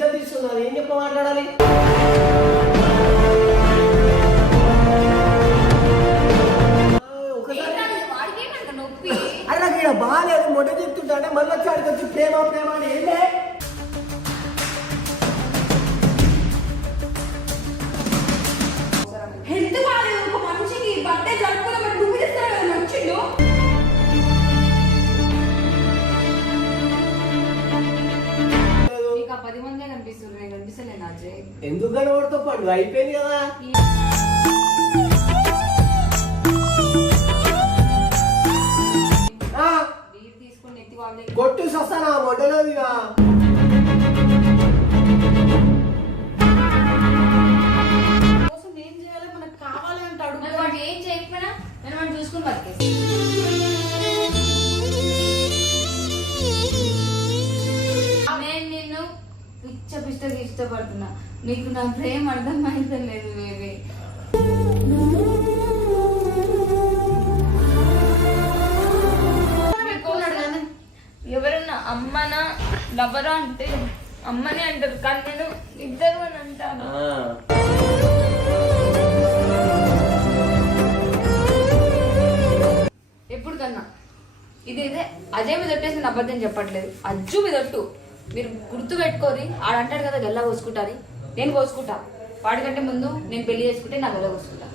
ఇజ్జత్ ఇస్తున్నారు, ఏం చెప్ప మాట్లాడాలి? అరే నాకు ఇక్కడ బాగాలేదు, మొట్ట చెప్తుంటే మళ్ళీ వచ్చి ఆడికి వచ్చి ప్రేమ ప్రేమ అని ఏంటే? హెల్త్ బాగాలేదు, ఒక మనిషికి బర్త్డే జరుపుకోవాలని నువ్వు చేస్తావు కదా వచ్చిండు. నీకు 10 మందే కనిపిస్తుంది, నేను కనిపిస్తలేను అజయ్. ఎందుకు కనబడుతూ పండు అయిపోయింది కదా. కొట్టు సస్తానా మొట్టలేదుగా. ఏం చేయాలి, మనకు కావాలి అంటాడు. మరి వాడు ఏం చేయకపోయినా నేను వాడిని చూసుకుని బతికేసి నేను నిన్ను పిచ్చగా ఇష్టపడుతున్నా. నీకు నా ప్రేమ అర్థం అయితే లేదు బేబీ. ఎవరన్నా అమ్మనా లవరా అంటే అమ్మని అంటారు, కానీ నేను ఇద్దరు అని అంటాను. ఎప్పుడు కన్నా ఇదే అజయ్ మీద ఒట్టేసి అబద్ధం చెప్పట్లేదు, అజ్జు మీద ఒట్టు. మీరు గుర్తు పెట్టుకోరి, ఆడంటాడు కదా గల్లా కోసుకుంటారు, నేను కోసుకుంటా. వాడికంటే ముందు నేను పెళ్లి చేసుకుంటే నా గల్లా కోసుకుంటా.